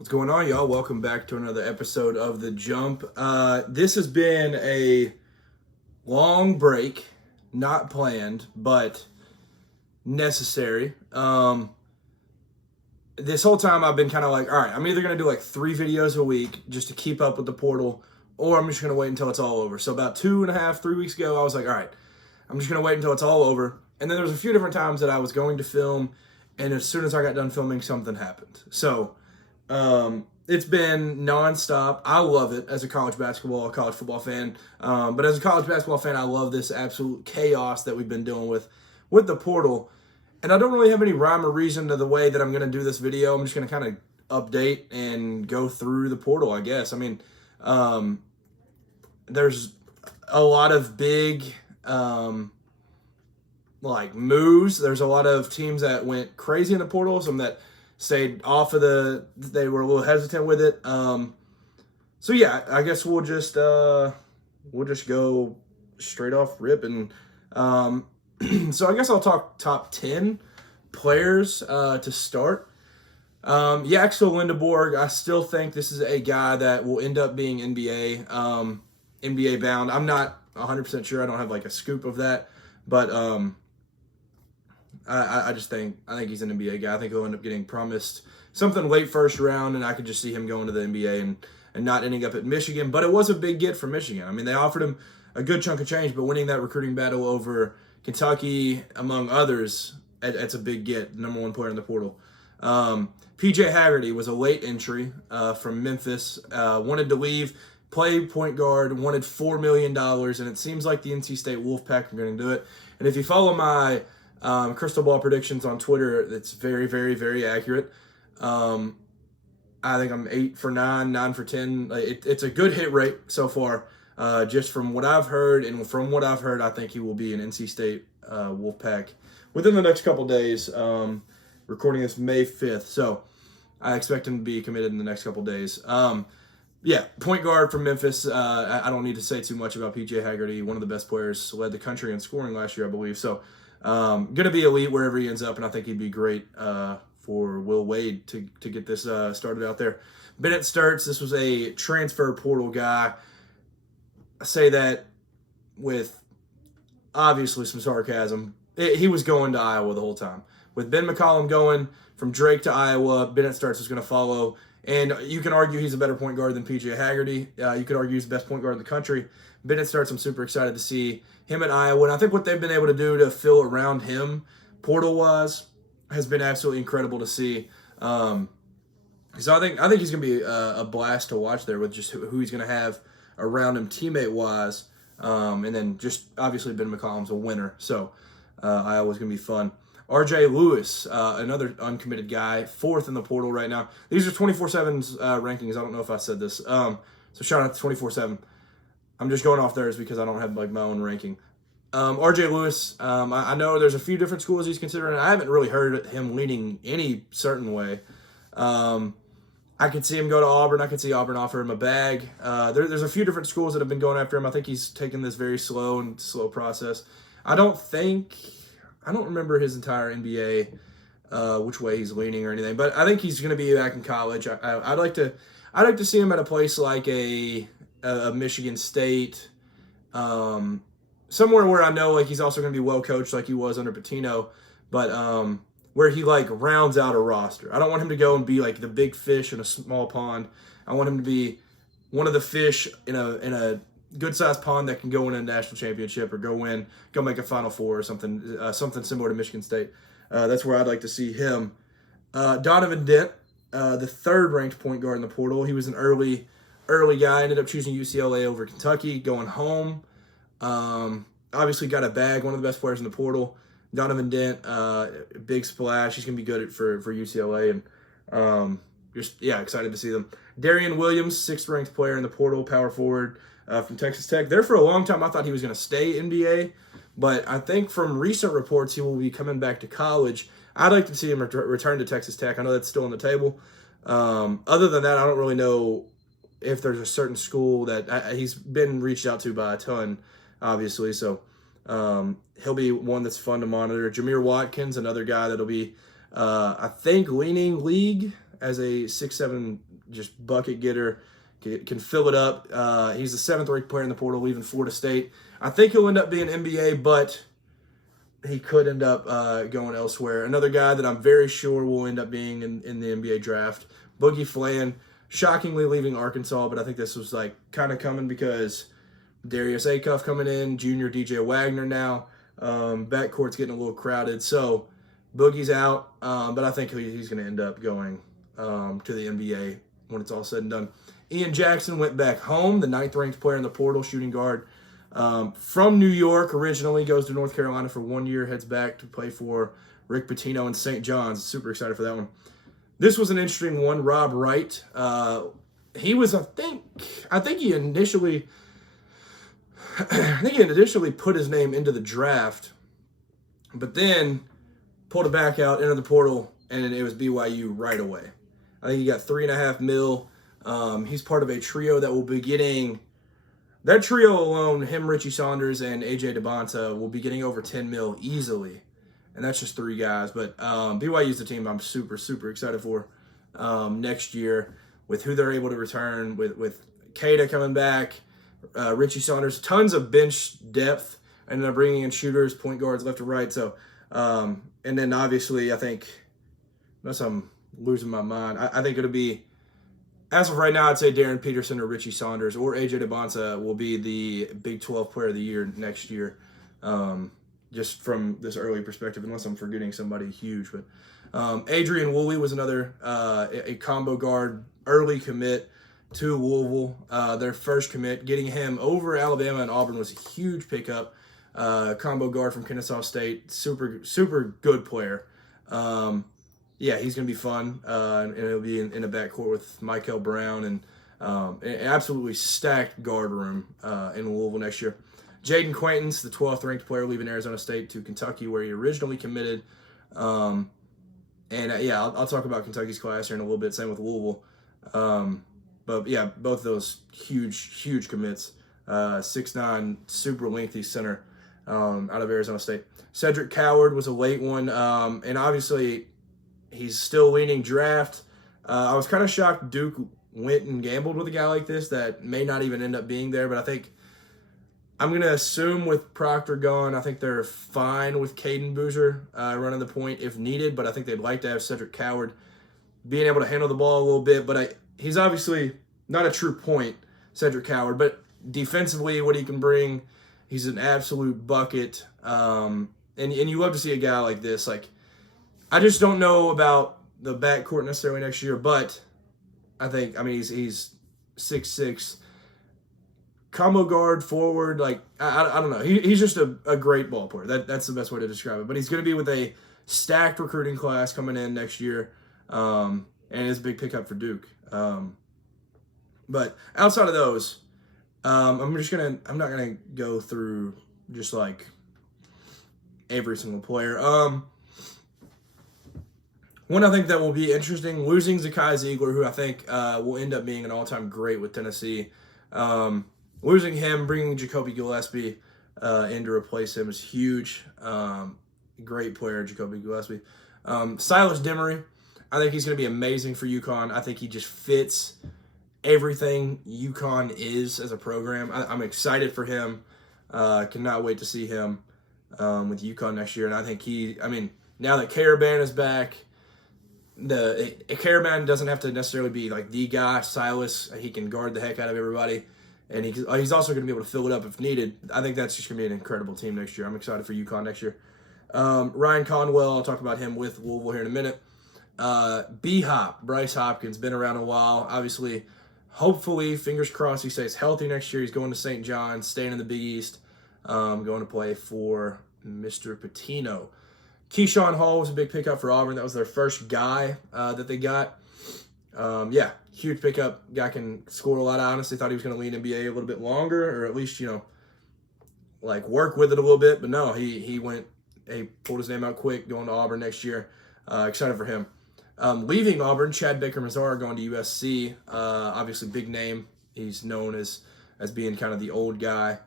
What's going on, y'all? Welcome back to another episode of The Jump. This has been a long break, not planned, but necessary. This whole time I've been kind of like, all right, I'm either going to do like 3 videos a week just to keep up with the portal, or I'm just going to wait until it's all over. So about 2.5, 3 weeks ago, I was like, all right, I'm just going to wait until it's all over. And then there was a few different times that I was going to film, and as soon as I got done filming, something happened. So it's been nonstop. I love it as a college football fan. But as a college basketball fan, I love this absolute chaos that we've been dealing with the portal. And I don't really have any rhyme or reason to the way that I'm going to do this video. I'm just going to kind of update and go through the portal, I guess. I mean, there's a lot of big moves. There's a lot of teams that went crazy in the portal, some that stayed off of they were a little hesitant with it. So yeah, I guess we'll just go straight off rip. And so I guess I'll talk top 10 players to start. Axel Lindeborg, I still think this is a guy that will end up being NBA bound. I'm not 100% sure. I don't have like a scoop of that, but I think he's an NBA guy. I think he'll end up getting promised something late first round, and I could just see him going to the NBA and not ending up at Michigan. But it was a big get for Michigan. I mean, they offered him a good chunk of change, but winning that recruiting battle over Kentucky, among others, it's a big get. Number 1 player in the portal. PJ Haggerty was a late entry from Memphis. Wanted to leave, play point guard, wanted $4 million, and it seems like the NC State Wolfpack are going to do it. And if you follow my crystal ball predictions on Twitter, it's very, very, very accurate. I think I'm 8 for 9, 9 for 10. It's a good hit rate so far. Just from what I've heard, I think he will be an NC State Wolfpack within the next couple days. Recording this May 5th, so I expect him to be committed in the next couple days. Point guard from Memphis. I don't need to say too much about PJ Haggerty. One of the best players, led the country in scoring last year, I believe. So, going to be elite wherever he ends up, and I think he'd be great for Will Wade to get this started out there. Bennett Sturts, this was a transfer portal guy. I say that with obviously some sarcasm. He was going to Iowa the whole time. With Ben McCollum going from Drake to Iowa, Bennett Sturts is going to follow. And you can argue he's a better point guard than PJ Haggerty. You could argue he's the best point guard in the country. Bennett Sturts, I'm super excited to see him at Iowa. And I think what they've been able to do to fill around him, portal-wise, has been absolutely incredible to see. So I think he's going to be a blast to watch there with just who he's going to have around him teammate-wise. And then just obviously Ben McCollum's a winner. So Iowa's going to be fun. R.J. Lewis, another uncommitted guy, 4th in the portal right now. These are 24/7's rankings. I don't know if I said this. So shout out to 24/7. I'm just going off theirs because I don't have like my own ranking. R.J. Lewis, I know there's a few different schools he's considering. I haven't really heard him leaning any certain way. I could see him go to Auburn. I could see Auburn offer him a bag. There's a few different schools that have been going after him. I think he's taken this very slow process. I don't remember his entire NBA, which way he's leaning or anything, but I think he's going to be back in college. I'd like to see him at a place like a Michigan State, somewhere where I know like he's also going to be well coached like he was under Pitino, but where he like rounds out a roster. I don't want him to go and be like the big fish in a small pond. I want him to be one of the fish in a good-sized pond that can go win a national championship or go make a Final Four or something similar to Michigan State. That's where I'd like to see him. Donovan Dent, the 3rd-ranked point guard in the portal. He was an early guy. Ended up choosing UCLA over Kentucky, going home. Obviously got a bag. One of the best players in the portal. Donovan Dent, big splash. He's gonna be good for UCLA, and excited to see them. Darian Williams, 6th-ranked player in the portal, power forward. From Texas Tech. There for a long time, I thought he was going to stay NBA, but I think from recent reports, he will be coming back to college. I'd like to see him return to Texas Tech. I know that's still on the table. Other than that, I don't really know if there's a certain school that he's been reached out to by a ton, obviously. So he'll be one that's fun to monitor. Jameer Watkins, another guy that'll be, I think, leaning league as a 6'7", just bucket getter, can fill it up. He's the 7th-ranked player in the portal, leaving Florida State. I think he'll end up being NBA, but he could end up going elsewhere. Another guy that I'm very sure will end up being in the NBA draft, Boogie Flan, shockingly leaving Arkansas, but I think this was like kind of coming because Darius Acuff coming in, junior DJ Wagner now. Backcourt's getting a little crowded, so Boogie's out, but I think he's going to end up going to the NBA when it's all said and done. Ian Jackson went back home, the 9th-ranked player in the portal, shooting guard. From New York originally, goes to North Carolina for 1 year, heads back to play for Rick Pitino and St. John's. Super excited for that one. This was an interesting one. Rob Wright. He was, I think he initially put his name into the draft, but then pulled it back out into the portal, and it was BYU right away. I think he got $3.5 million. He's part of a trio that will be getting. That trio alone, him, Richie Saunders, and AJ DeBonta, will be getting over $10 million easily. And that's just 3 guys. But BYU's the team I'm super, super excited for next year with who they're able to return, with Kada coming back, Richie Saunders, tons of bench depth, and they're bringing in shooters, point guards, left and right. So, and then obviously I think, unless I'm losing my mind, I think it'll be, as of right now, I'd say Darren Peterson or Richie Saunders or AJ DeBonta will be the Big 12 Player of the Year next year, just from this early perspective, unless I'm forgetting somebody huge. But Adrian Woolley was another a combo guard, early commit to Louisville. Their first commit, getting him over Alabama and Auburn was a huge pickup. Combo guard from Kennesaw State, super good player. Yeah, he's going to be fun, and it'll be in a backcourt with Michael Brown and an absolutely stacked guard room in Louisville next year. Jaden Quaintance, the 12th-ranked player, leaving Arizona State to Kentucky, where he originally committed. I'll talk about Kentucky's class here in a little bit, same with Louisville. But, yeah, both of those huge commits. 6'9", super lengthy center out of Arizona State. Cedric Coward was a late one, and obviously – he's still leaning draft. I was kind of shocked Duke went and gambled with a guy like this that may not even end up being there, but I think I'm going to assume with Proctor gone, I think they're fine with Caden Boozer running the point if needed, but I think they'd like to have Cedric Coward being able to handle the ball a little bit, but he's obviously not a true point, Cedric Coward, but defensively what he can bring, he's an absolute bucket, and you love to see a guy like this, like, I just don't know about the backcourt necessarily next year, but he's 6'6", combo guard, forward, like, I don't know. He's just a great ball player. That's the best way to describe it. But he's going to be with a stacked recruiting class coming in next year, and it's a big pickup for Duke. But outside of those, I'm not gonna go through just like every single player. One I think that will be interesting, losing Zakai Ziegler, who I think will end up being an all-time great with Tennessee. Losing him, bringing Jacoby Gillespie in to replace him is huge. Great player, Jacoby Gillespie. Silas Demery, I think he's going to be amazing for UConn. I think he just fits everything UConn is as a program. I'm excited for him. Cannot wait to see him with UConn next year. And I think now that Caravan is back, the Caravan doesn't have to necessarily be like the guy. Silas, he can guard the heck out of everybody, and he's also going to be able to fill it up if needed. I think that's just going to be an incredible team next year. I'm excited for UConn next year. Ryan Conwell, I'll talk about him with Louisville here in a minute. B-Hop, Bryce Hopkins, been around a while. Obviously, hopefully, fingers crossed, he stays healthy next year. He's going to St. John's, staying in the Big East, going to play for Mr. Pitino. Keyshawn Hall was a big pickup for Auburn. That was their first guy that they got. Huge pickup. Guy can score a lot. I honestly thought he was going to lead NBA a little bit longer, or at least, work with it a little bit. But no, he pulled his name out quick, going to Auburn next year. Excited for him. Leaving Auburn, Chad Baker-Mazara going to USC. Obviously, big name. He's known as being kind of the old guy.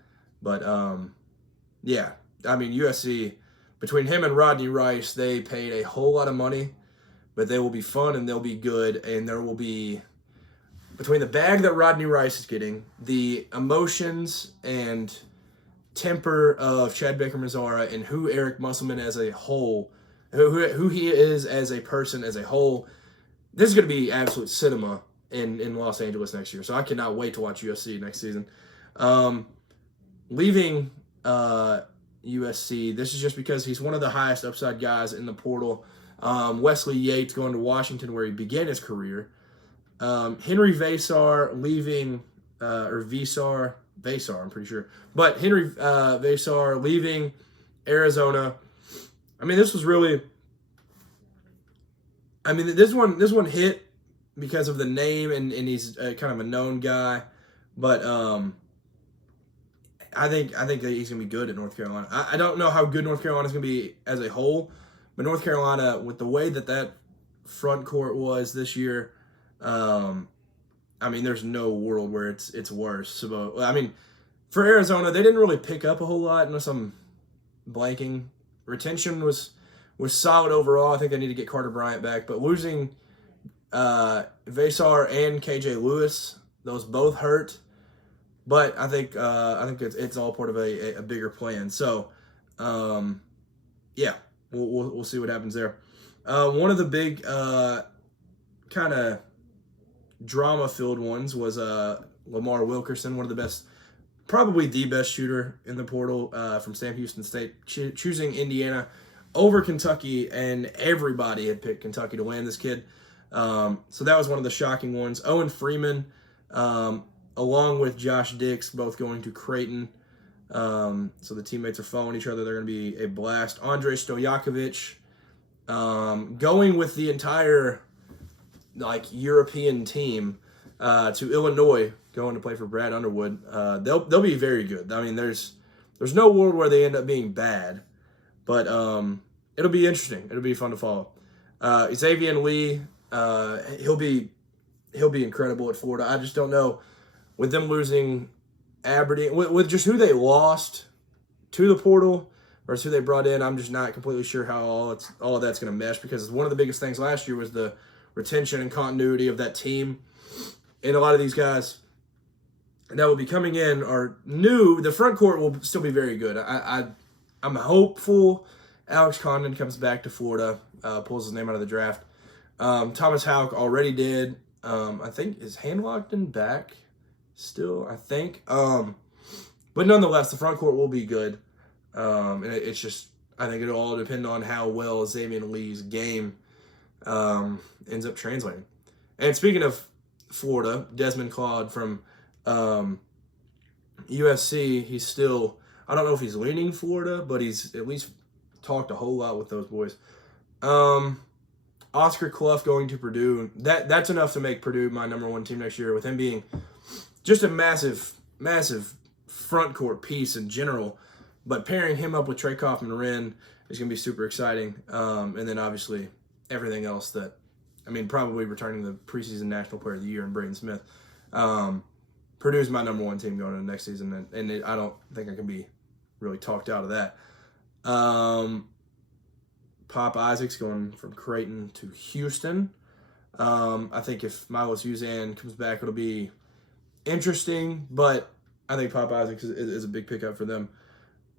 But, USC, between him and Rodney Rice, they paid a whole lot of money. But they will be fun and they'll be good. And there will be between the bag that Rodney Rice is getting, the emotions and temper of Chad Baker-Mazara, and who Eric Musselman as a whole, who he is as a person as a whole, this is going to be absolute cinema in Los Angeles next year. So I cannot wait to watch USC next season. Leaving USC, this is just because he's one of the highest upside guys in the portal. Wesley Yates going to Washington where he began his career. Henry Vasar leaving, or Vasar, I'm pretty sure. But Henry Vasar leaving Arizona. I mean, this was really, I mean, this one hit because of the name, and he's kind of a known guy. But I think that he's going to be good at North Carolina. I don't know how good North Carolina is going to be as a whole, but North Carolina, with the way that front court was this year, I mean, there's no world where it's worse. So, I mean, for Arizona, they didn't really pick up a whole lot unless I'm blanking. Retention was solid overall. I think they need to get Carter Bryant back, but losing Vasar and KJ Lewis, those both hurt. But I think it's all part of a bigger plan. So, yeah, we'll see what happens there. One of the big kind of drama-filled ones was Lamar Wilkerson, one of the best, probably the best shooter in the portal from Sam Houston State, choosing Indiana over Kentucky, and everybody had picked Kentucky to win this kid. So that was one of the shocking ones. Owen Freeman, along with Josh Dix, both going to Creighton. So the teammates are following each other. They're going to be a blast. Andre Stojakovic, going with the entire European team to Illinois, going to play for Brad Underwood. They'll be very good. I mean, there's no world where they end up being bad, but it'll be interesting. It'll be fun to follow. Xavier Lee, he'll be incredible at Florida. I just don't know, with them losing Aberdeen, with just who they lost to the portal versus who they brought in. I'm just not completely sure how all of that's going to mesh, because one of the biggest things last year was the retention and continuity of that team. And a lot of these guys that will be coming in are new. The front court will still be very good. I'm hopeful Alex Condon comes back to Florida, pulls his name out of the draft. Thomas Houck already did. I think, is Handlockton back still? I think. But nonetheless, the front court will be good. And it's just, I think it'll all depend on how well Xavier Lee's game ends up translating. And speaking of Florida, Desmond Claude from USC, he's still, I don't know if he's leaning Florida, but he's at least talked a whole lot with those boys. Oscar Clough going to Purdue. That's enough to make Purdue my number one team next year, with him being just a massive, massive front court piece in general. But pairing him up with Trey Kaufman-Renn is going to be super exciting. And then obviously everything else that, I mean, probably returning the preseason National Player of the Year and Braden Smith. Purdue's my number one team going into next season, and I don't think I can be really talked out of that. Pop Isaacs going from Creighton to Houston. I think if Milos Uzan comes back, it'll be interesting, but I think Pop Isaacs is a big pickup for them.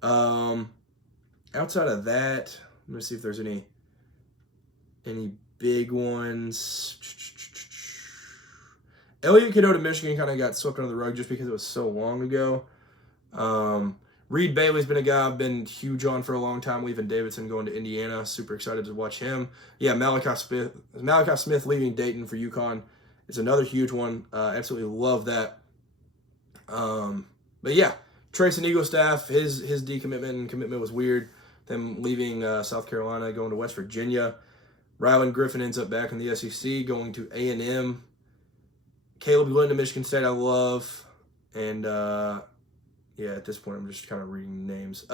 Outside of that, let me see if there's any big ones. Elliot Cadeau to Michigan kind of got swept under the rug just because it was so long ago. Reed Bailey's been a guy I've been huge on for a long time, leaving Davidson, going to Indiana. Super excited to watch him. Yeah, Malachi Smith leaving Dayton for UConn is another huge one. Absolutely love that. But yeah, Trayson Eaglestaff, his decommitment and commitment was weird. Them leaving South Carolina, going to West Virginia. Ryland Griffin ends up back in the SEC, going to A&M. Caleb Glenn to Michigan State, I love. And yeah, at this point, I'm just kind of reading names.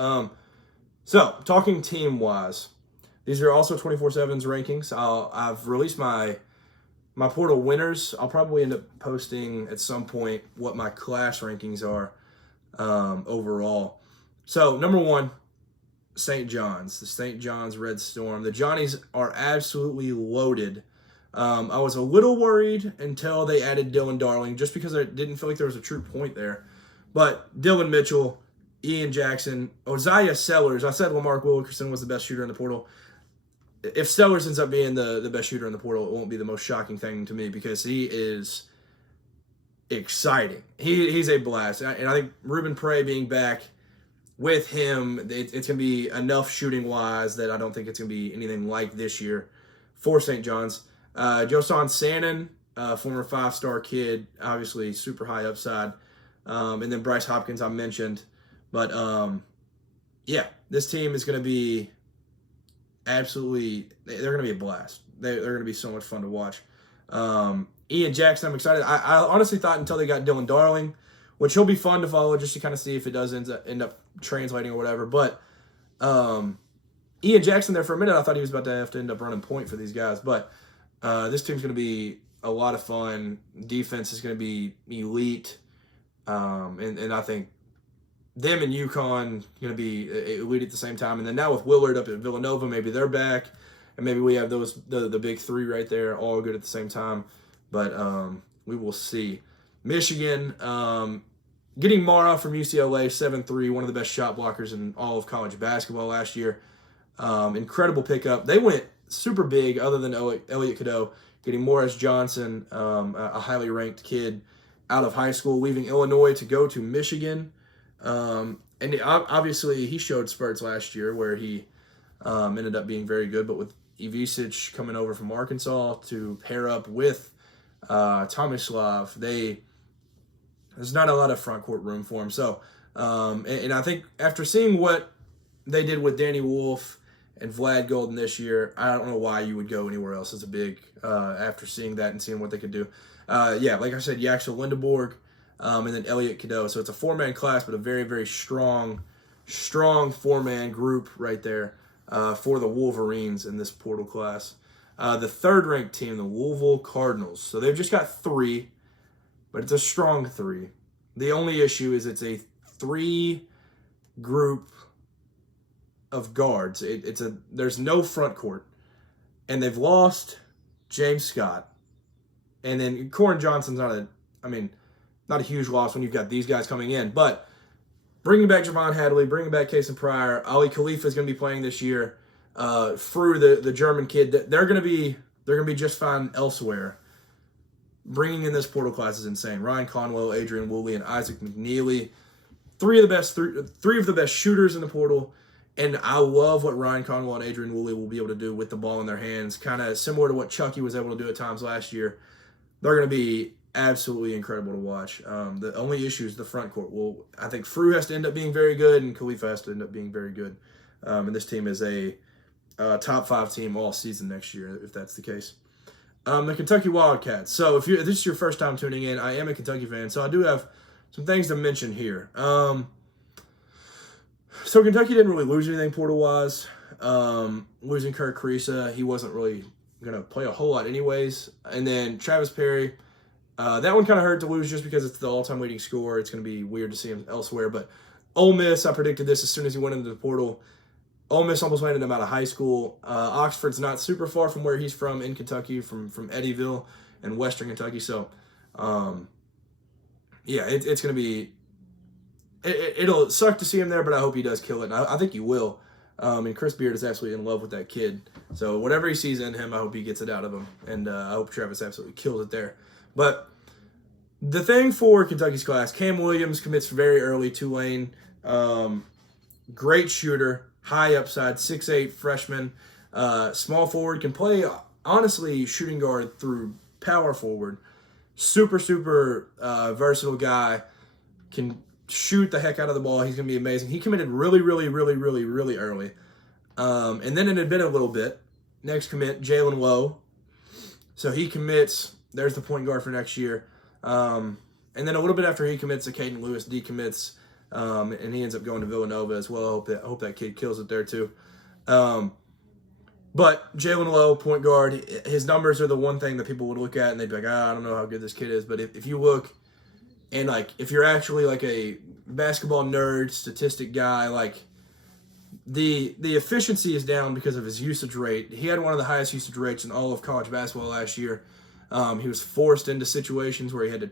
So, talking team-wise, these are also 24/7's rankings. I've released my portal winners. I'll probably end up posting at some point what my class rankings are overall. So, number one, St. John's. The St. John's Red Storm. The Johnnies are absolutely loaded I was a little worried until they added Dylan Darling, just because I didn't feel like there was a true point there. But Dylan Mitchell, Ian Jackson, Isaiah Sellers. I said Lamarck Wilkerson was the best shooter in the portal. If Sellers ends up being the best shooter in the portal, it won't be the most shocking thing to me because he is exciting. He's a blast. And I think Ruben Prey being back with him, it's going to be enough shooting-wise that I don't think it's going to be anything like this year for St. John's. Josan Sannon, former 5-star kid, obviously super high upside. And then Bryce Hopkins I mentioned. But, yeah, this team is going to be absolutely – they're going to be a blast. They're going to be so much fun to watch. Ian Jackson, I'm excited. I honestly thought until they got Dylan Darling, which he'll be fun to follow just to kind of see if it does end up translating or whatever. But Ian Jackson there for a minute, I thought he was about to have to end up running point for these guys. But this team's going to be a lot of fun. Defense is going to be elite. And I think them and UConn going to be elite at the same time. And then now with Willard up at Villanova, maybe they're back. And maybe we have the big three right there, all good at the same time. But we will see. Michigan, getting Mara from UCLA, 7'3", one of the best shot blockers in all of college basketball last year. Incredible pickup. They went super big other than Elliott Cadeau, getting Morris Johnson, a highly ranked kid out of high school, leaving Illinois to go to Michigan. And obviously he showed spurts last year where he ended up being very good, but with Ivisic coming over from Arkansas to pair up with Tomislav, there's not a lot of front court room for him. So, and I think after seeing what they did with Danny Wolf and Vlad Golden this year, I don't know why you would go anywhere else as a big after seeing that and seeing what they could do. Yeah, like I said, Yaxel Lindeborg, and then Elliott Cadeau. So it's a 4-man class, but a very, very strong 4-man group right there for the Wolverines in this portal class. The third-ranked team, the Louisville Cardinals. So they've just got 3, but it's a strong 3. The only issue is it's a 3 group of guards. There's no front court, and they've lost James Scott, and then Corin Johnson's not a huge loss when you've got these guys coming in, but bringing back Javon Hadley, bringing back Kason Pryor, Ali Khalifa is going to be playing this year. Through the German kid, they're going to be just fine elsewhere. Bringing in this portal class is insane. Ryan Conwell, Adrian Woolley, and Isaac McNeely, three of the best shooters in the portal. And I love what Ryan Conwell and Adrian Woolley will be able to do with the ball in their hands, kind of similar to what Chucky was able to do at times last year. They're going to be absolutely incredible to watch. The only issue is the front court. Well, I think Frew has to end up being very good, and Khalifa has to end up being very good. And this team is a top 5 team all season next year, if that's the case. The Kentucky Wildcats. So if this is your first time tuning in, I am a Kentucky fan, so I do have some things to mention here. So Kentucky didn't really lose anything portal-wise. Losing Kirk Creesa, he wasn't really going to play a whole lot anyways. And then Travis Perry, that one kind of hurt to lose just because it's the all-time leading scorer. It's going to be weird to see him elsewhere. But Ole Miss, I predicted this as soon as he went into the portal. Ole Miss almost landed him out of high school. Oxford's not super far from where he's from in Kentucky, from Eddyville and Western Kentucky. So, yeah, it's going to be it'll suck to see him there, but I hope he does kill it. And I think he will. And Chris Beard is absolutely in love with that kid. So whatever he sees in him, I hope he gets it out of him. And I hope Travis absolutely kills it there. But the thing for Kentucky's class, Cam Williams commits very early, Tulane. Great shooter, high upside, 6'8", freshman. Small forward, can play, honestly, shooting guard through power forward. Super versatile guy. Can shoot the heck out of the ball. He's going to be amazing. He committed really early. And then it had been a little bit. Next commit, Jalen Lowe. So he commits. There's the point guard for next year. And then a little bit after he commits, Caden Lewis decommits. And he ends up going to Villanova as well. I hope that kid kills it there too. But Jalen Lowe, point guard, his numbers are the one thing that people would look at and they'd be like, I don't know how good this kid is. But if you look, and, if you're actually, a basketball nerd, statistic guy, The efficiency is down because of his usage rate. He had one of the highest usage rates in all of college basketball last year. He was forced into situations where he had to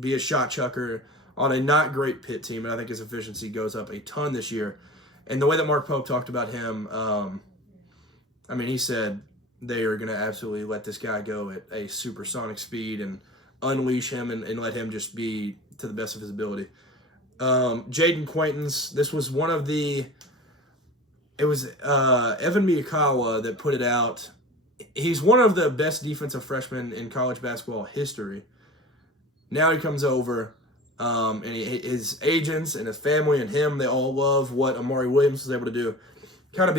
be a shot chucker on a not great Pitt team, and I think his efficiency goes up a ton this year. And the way that Mark Pope talked about him, he said they are going to absolutely let this guy go at a supersonic speed and unleash him and let him just be to the best of his ability. Jaden Quaintance, this was one of the... It was Evan Miyakawa that put it out. He's one of the best defensive freshmen in college basketball history. Now he comes over, and his agents and his family and him, they all love what Amari Williams was able to do. Kind of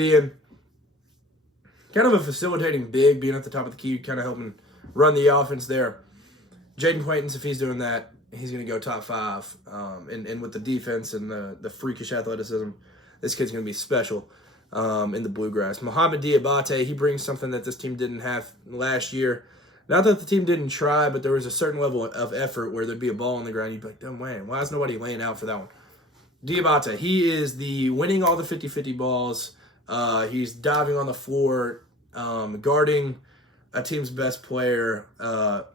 a facilitating big, being at the top of the key, kind of helping run the offense there. Jaden Quaintance, if he's doing that, he's going to go top 5. And with the defense and the freakish athleticism, this kid's going to be special. In the Bluegrass. Mohamed Diabate, he brings something that this team didn't have last year. Not that the team didn't try, but there was a certain level of effort where there'd be a ball on the ground. You'd be like, damn, man, why is nobody laying out for that one? Diabate, he is the winning all the 50-50 balls. He's diving on the floor, guarding a team's best player.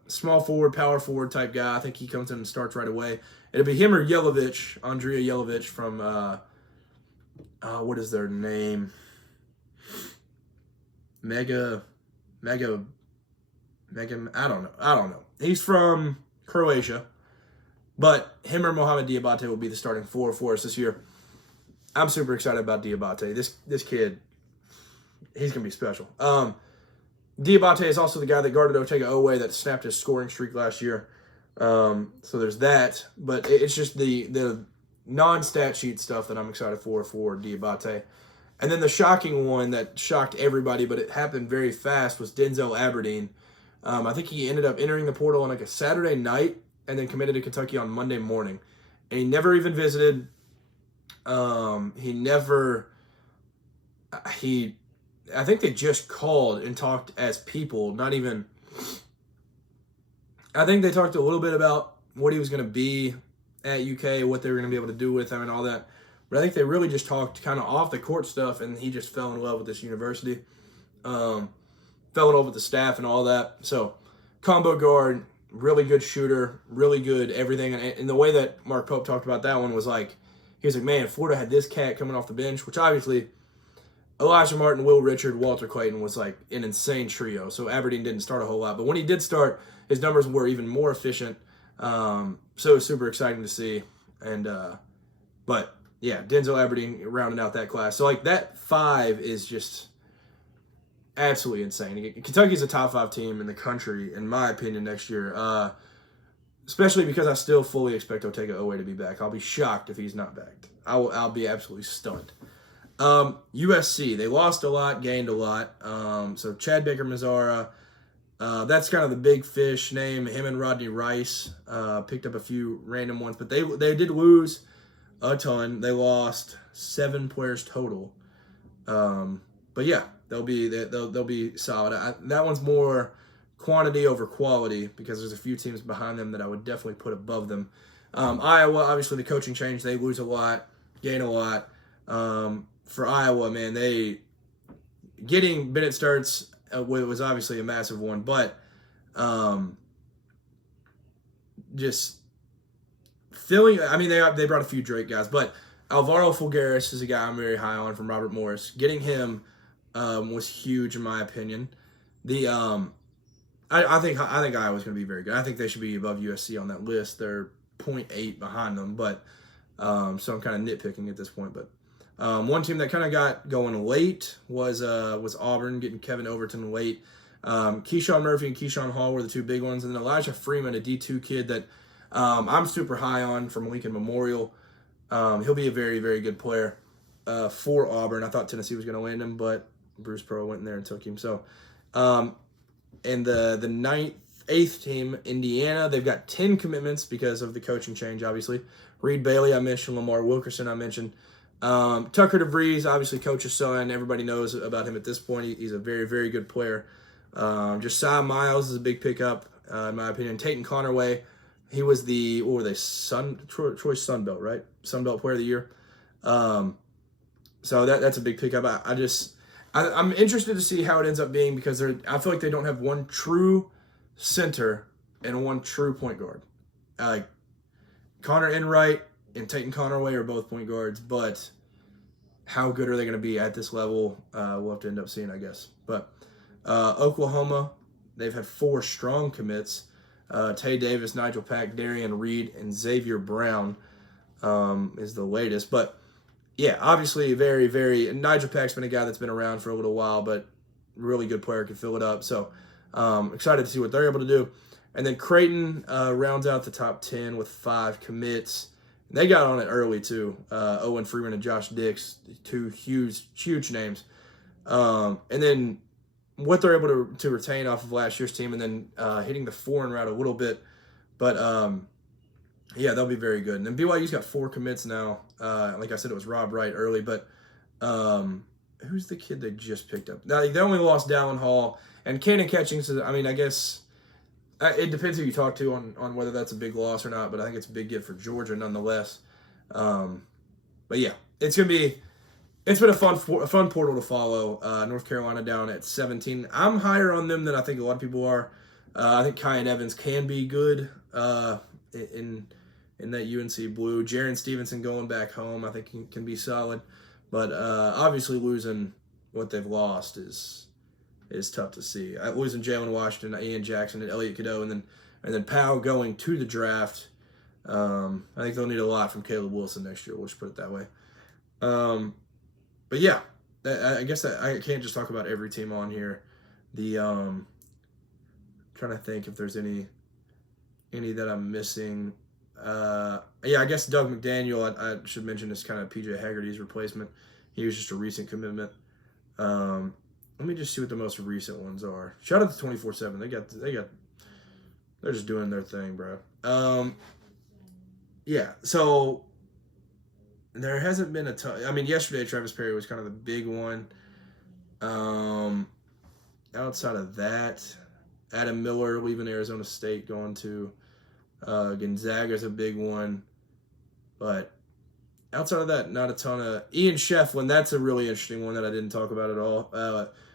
Small forward, power forward type guy. I think he comes in and starts right away. It'll be him or Yelovich, Andrea Yelovich from... what is their name? Mega, I don't know. He's from Croatia, but him or Mohamed Diabate will be the starting 4 for us this year. I'm super excited about Diabate. This kid, he's gonna be special. Diabate is also the guy that guarded Otega Owe that snapped his scoring streak last year. So there's that, but it's just the non-stat sheet stuff that I'm excited for Diabate. And then the shocking one that shocked everybody, but it happened very fast, was Denzel Aberdeen. I think he ended up entering the portal on like a Saturday night and then committed to Kentucky on Monday morning. And he never even visited. I think they just called and talked as people, not even... I think they talked a little bit about what he was going to be at UK, what they were going to be able to do with him and all that. But I think they really just talked kind of off the court stuff, and he just fell in love with this university. Fell in love with the staff and all that. So, combo guard, really good shooter, really good everything. And the way that Mark Pope talked about that one was like, he was like, man, Florida had this cat coming off the bench, which obviously Elijah Martin, Will Richard, Walter Clayton was like an insane trio. So Aberdeen didn't start a whole lot. But when he did start, his numbers were even more efficient. So it was super exciting to see. And, but yeah, Denzel Aberdeen rounding out that class. So like that 5 is just absolutely insane. Kentucky's a top 5 team in the country, in my opinion, next year. Especially because I still fully expect Otega Owe to be back. I'll be shocked if he's not back. I'll be absolutely stunned. USC, they lost a lot, gained a lot. So Chad Baker-Mazara, that's kind of the big fish name. Him and Rodney Rice picked up a few random ones, but they did lose a ton. They lost 7 players total. But yeah, they'll be solid. That one's more quantity over quality because there's a few teams behind them that I would definitely put above them. Iowa, obviously the coaching change, they lose a lot, gain a lot. For Iowa, man, getting Bennett Sturts was obviously a massive one, but just filling. I mean, they brought a few Drake guys, but Alvaro Fulgaris is a guy I'm very high on from Robert Morris. Getting him was huge in my opinion. I think Iowa's going to be very good. I think they should be above USC on that list. They're 0.8 behind them, but so I'm kind of nitpicking at this point. But one team that kind of got going late was Auburn, getting Kevin Overton late. Keyshawn Murphy and Keyshawn Hall were the 2 big ones, and then Elijah Freeman, a D2 kid that I'm super high on from Lincoln Memorial. He'll be a very, very good player for Auburn. I thought Tennessee was going to land him, but Bruce Pearl went in there and took him. So, and the 8th team, Indiana, they've got 10 commitments because of the coaching change, obviously. Reed Bailey, I mentioned. Lamar Wilkerson, I mentioned. Tucker DeVries, obviously coach's son. Everybody knows about him at this point. He's a very, very good player. Josiah Miles is a big pickup, in my opinion. Tayton Connerway, he was Troy Sunbelt, right? Sunbelt Player of the Year. So that's a big pickup. I'm interested to see how it ends up being because I feel like they don't have one true center and one true point guard. Connor Enright and Tayton Conaway are both point guards, but how good are they going to be at this level? We'll have to end up seeing, I guess. But Oklahoma, they've had 4 strong commits. Tay Davis, Nigel Pack, Darian Reed, and Xavier Brown is the latest. But yeah, obviously very, very. Nigel Pack's been a guy that's been around for a little while, but really good player, can fill it up. So excited to see what they're able to do. And then Creighton rounds out the top 10 with 5 commits. They got on it early too. Owen Freeman and Josh Dix, 2 huge names. And then what they're able to retain off of last year's team, and then hitting the foreign route a little bit. But yeah, they'll be very good. And then BYU's got 4 commits now. Like I said, it was Rob Wright early, but who's the kid they just picked up? Now, they only lost Dallin Hall and Cannon Catchings. I mean, I guess it depends who you talk to on whether that's a big loss or not, but I think it's a big get for Georgia nonetheless. But yeah, it's been a fun portal to follow. North Carolina down at 17. I'm higher on them than I think a lot of people are. I think Kyan Evans can be good in that UNC blue. Jaron Stevenson going back home, I think he can be solid. But obviously losing what they've lost is tough to see. Losing Jalen Washington, Ian Jackson, and Elliot Cadeau, and then Powell going to the draft. I think they'll need a lot from Caleb Wilson next year. We'll just put it that way. But yeah, I guess I can't just talk about every team on here. Trying to think if there's any that I'm missing. Yeah, I guess Doug McDaniel, I should mention, is kind of PJ Haggerty's replacement. He was just a recent commitment. Let me just see what the most recent ones are. Shout out to 24/7. They're just doing their thing, bro. Yeah, so there hasn't been a ton. I mean, yesterday Travis Perry was kind of the big one. Outside of that, Adam Miller leaving Arizona State, going to Gonzaga's a big one. But outside of that, not a ton of. Ian Shefflin, that's a really interesting one that I didn't talk about at all.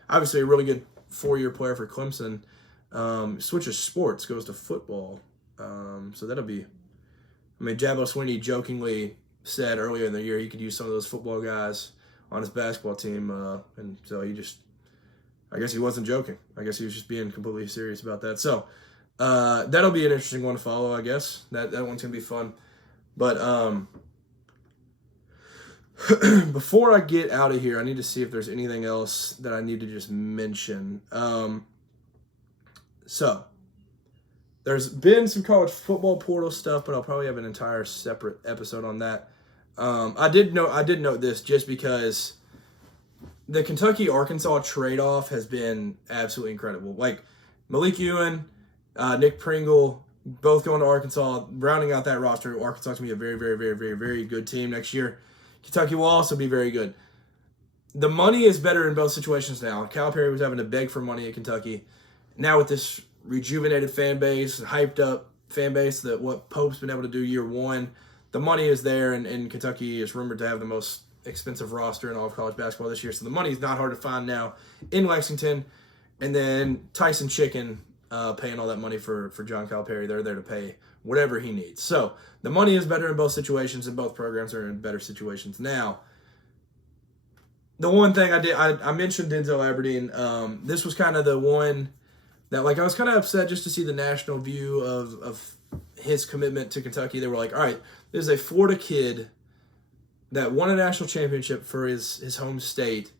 Obviously, a really good 4-year player for Clemson. Switches sports, goes to football. So that'll be. I mean, Jabo Swinney jokingly said earlier in the year he could use some of those football guys on his basketball team, and so I guess he wasn't joking. I guess he was just being completely serious about that. So that'll be an interesting one to follow, I guess. That one's going to be fun. But before I get out of here, I need to see if there's anything else that I need to just mention. So there's been some college football portal stuff, but I'll probably have an entire separate episode on that. I did note this just because the Kentucky-Arkansas trade-off has been absolutely incredible. Like Malik Ewan, Nick Pringle, both going to Arkansas, rounding out that roster. Arkansas is going to be a very, very, very, very, very good team next year. Kentucky will also be very good. The money is better in both situations now. Calipari was having to beg for money at Kentucky. Now with this rejuvenated fan base, hyped up fan base, that what Pope's been able to do year one, the money is there, and Kentucky is rumored to have the most expensive roster in all of college basketball this year. So the money is not hard to find now in Lexington. And then Tyson Chicken paying all that money for John Calipari. They're there to pay whatever he needs. So the money is better in both situations, and both programs are in better situations now. The one thing I mentioned Denzel Aberdeen. This was kind of the one that, like, I was kind of upset just to see the national view of his commitment to Kentucky. They were like, all right, this is a Florida kid that won a national championship for his home state,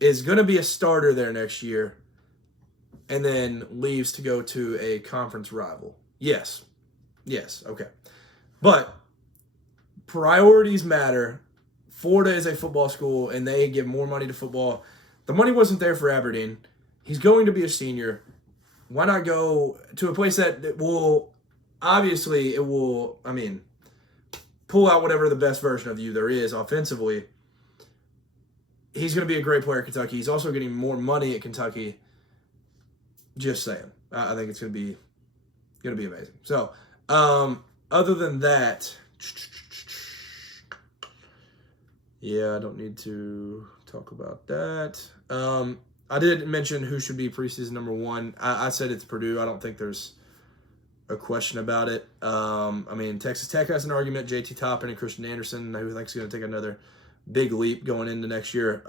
is going to be a starter there next year, and then leaves to go to a conference rival. Yes, okay. But priorities matter. Florida is a football school, and they give more money to football. The money wasn't there for Aberdeen. He's going to be a senior. Why not go to a place that will, obviously, it will, I mean, pull out whatever the best version of you there is offensively. He's going to be a great player at Kentucky. He's also getting more money at Kentucky. Just saying. I think it's going to be amazing. So, other than that, Yeah, I don't need to talk about that. I did mention who should be preseason number one. I said it's Purdue. I don't think there's a question about it. I mean, Texas Tech has an argument. JT Toppin and Christian Anderson, who thinks is going to take another big leap going into next year.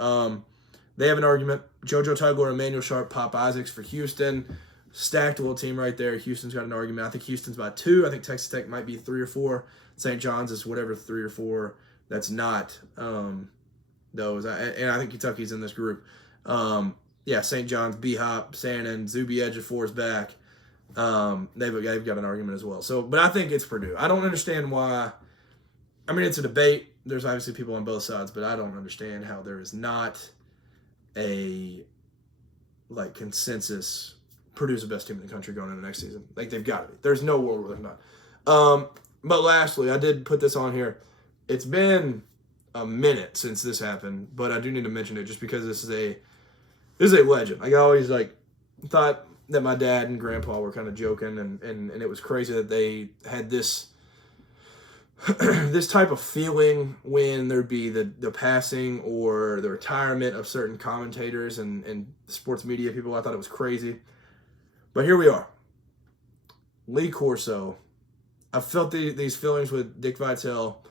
They have an argument. JoJo Tugler, Emmanuel Sharp, Pop Isaacs for Houston. Stacked little team right there. Houston's got an argument. I think Houston's about 2. I think Texas Tech might be 3 or 4. St. John's is whatever 3 or 4. That's not those. And I think Kentucky's in this group. Yeah, St. John's, B-Hop, Shannon, Zuby Ejiofor's back. They've got an argument as well. So, but I think it's Purdue. I don't understand why. I mean, it's a debate. There's obviously people on both sides, but I don't understand how there is not a consensus. Purdue's the best team in the country going into next season. Like, they've got to be. There's no world where they're not. But lastly, I did put this on here. It's been a minute since this happened, but I do need to mention it just because this is a legend. Like, I always thought that my dad and grandpa were kind of joking, and it was crazy that they had this this type of feeling when there'd be the passing or the retirement of certain commentators and sports media people. I thought it was crazy. But here we are. Lee Corso. I felt these feelings with Dick Vitale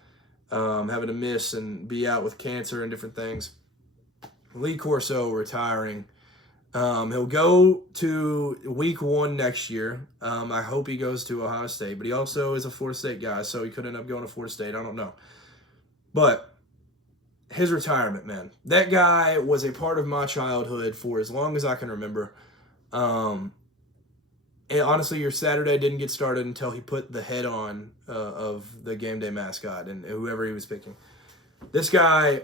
having to miss and be out with cancer and different things. Lee Corso retiring. He'll go to week 1 next year. I hope he goes to Ohio State, but he also is a Florida State guy, so he could end up going to Florida State. I don't know. But his retirement, man. That guy was a part of my childhood for as long as I can remember. And honestly, your Saturday didn't get started until he put the head on of the game day mascot and whoever he was picking. This guy,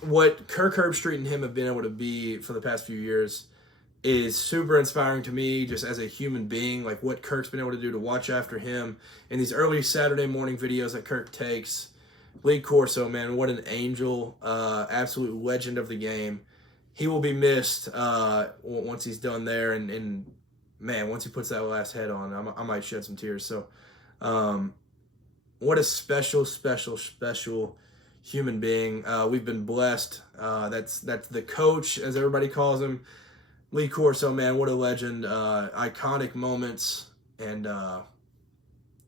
what Kirk Herbstreit and him have been able to be for the past few years is super inspiring to me just as a human being. Like, what Kirk's been able to do to watch after him in these early Saturday morning videos that Kirk takes. Lee Corso, man, what an angel, absolute legend of the game. He will be missed once he's done there, and man, once he puts that last head on, I might shed some tears. So, what a special, special, special human being. We've been blessed. That's the coach, as everybody calls him. Lee Corso, man, what a legend. Iconic moments, and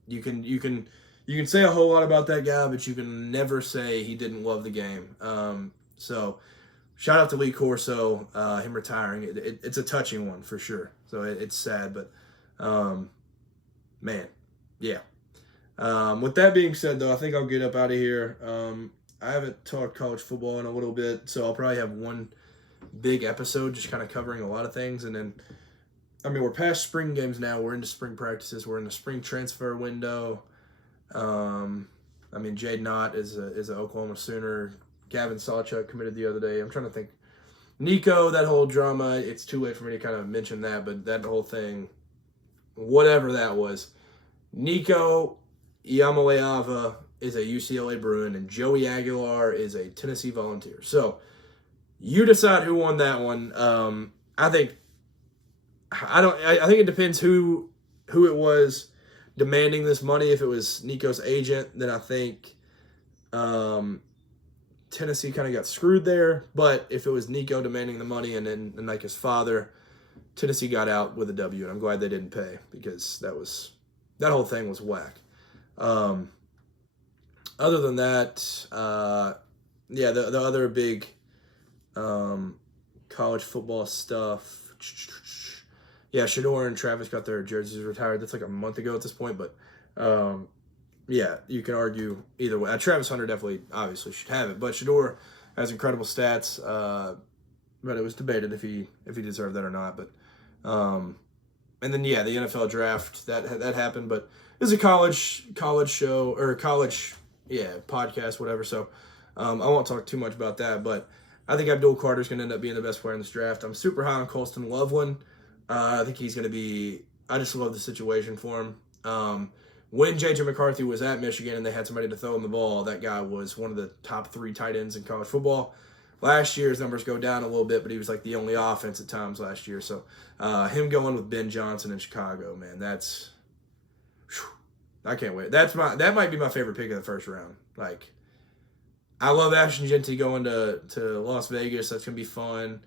you can say a whole lot about that guy, but you can never say he didn't love the game. So shout out to Lee Corso, him retiring. It's a touching one for sure. So it's sad, but man, yeah. With that being said, though, I think I'll get up out of here. I haven't talked college football in a little bit, so I'll probably have one big episode just kind of covering a lot of things. And then, I mean, we're past spring games now. We're into spring practices. We're in the spring transfer window. I mean, Jade Knott is an Oklahoma Sooner. Gavin Sawchuk committed the other day. I'm trying to think. Nico, that whole drama, it's too late for me to kind of mention that, but that whole thing, whatever that was. Nico Iamaleava is a UCLA Bruin, and Joey Aguilar is a Tennessee Volunteer. So, you decide who won that one. I think it depends who it was demanding this money. If it was Nico's agent, then I think Tennessee kind of got screwed there. But if it was Nico demanding the money and then like his father, Tennessee got out with a W. And I'm glad they didn't pay, because that whole thing was whack. Other than that, yeah, the other big college football stuff. Yeah, Shador and Travis got their jerseys retired. That's like a month ago at this point, but yeah, you can argue either way. Travis Hunter definitely, obviously, should have it, but Shador has incredible stats. But it was debated if he deserved that or not. But and then yeah, the NFL draft that happened, but it was a college show or college podcast, whatever. So I won't talk too much about that, but I think Abdul Carter's going to end up being the best player in this draft. I'm super high on Colston Loveland. I think he's going to be – I just love the situation for him. When J.J. McCarthy was at Michigan and they had somebody to throw him the ball, that guy was one of the top 3 tight ends in college football. Last year, his numbers go down a little bit, but he was like the only offense at times last year. So him going with Ben Johnson in Chicago, man, that's – I can't wait. That might be my favorite pick of the first round. Like, I love Ashton Genty going to Las Vegas. That's going to be fun.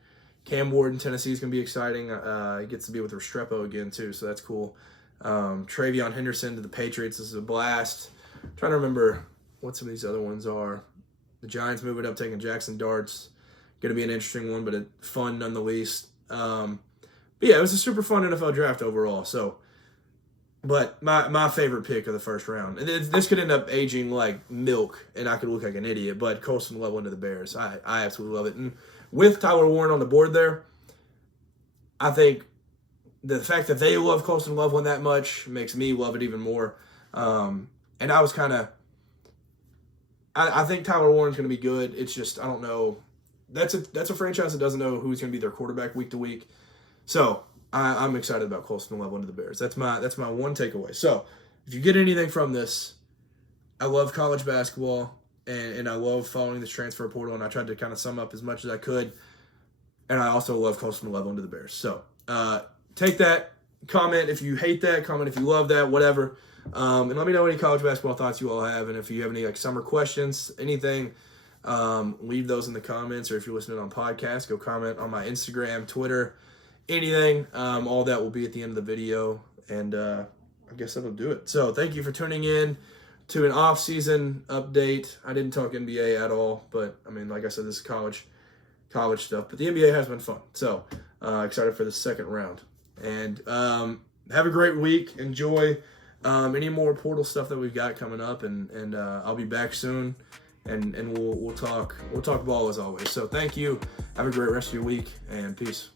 Cam Ward in Tennessee is going to be exciting. He gets to be with Restrepo again, too, so that's cool. Travion Henderson to the Patriots. This is a blast. I'm trying to remember what some of these other ones are. The Giants moving up, taking Jackson Darts. Going to be an interesting one, but fun none the least. But yeah, it was a super fun NFL draft overall. So, but my favorite pick of the first round, and this could end up aging like milk, and I could look like an idiot, but Colston Level into the Bears. I absolutely love it. And with Tyler Warren on the board there, I think the fact that they love Colston Loveland that much makes me love it even more. And I was kind of, I think Tyler Warren's going to be good. It's just, I don't know. That's a franchise that doesn't know who's going to be their quarterback week to week. So I'm excited about Colston Loveland to the Bears. That's my one takeaway. So if you get anything from this, I love college basketball, and I love following this transfer portal, and I tried to kind of sum up as much as I could. And I also love Colston Loveland to the Bears. So take that, comment if you hate that, comment if you love that, whatever. And let me know any college basketball thoughts you all have, and if you have any like summer questions, anything, leave those in the comments, or if you're listening on podcast, go comment on my Instagram, Twitter, anything. All that will be at the end of the video, and I guess that'll do it. So thank you for tuning in to an off-season update. I didn't talk NBA at all, but I mean, like I said, this is college stuff, but the NBA has been fun. So excited for the second round, and have a great week. Enjoy any more portal stuff that we've got coming up, and I'll be back soon, and we'll talk ball as always. So thank you. Have a great rest of your week, and peace.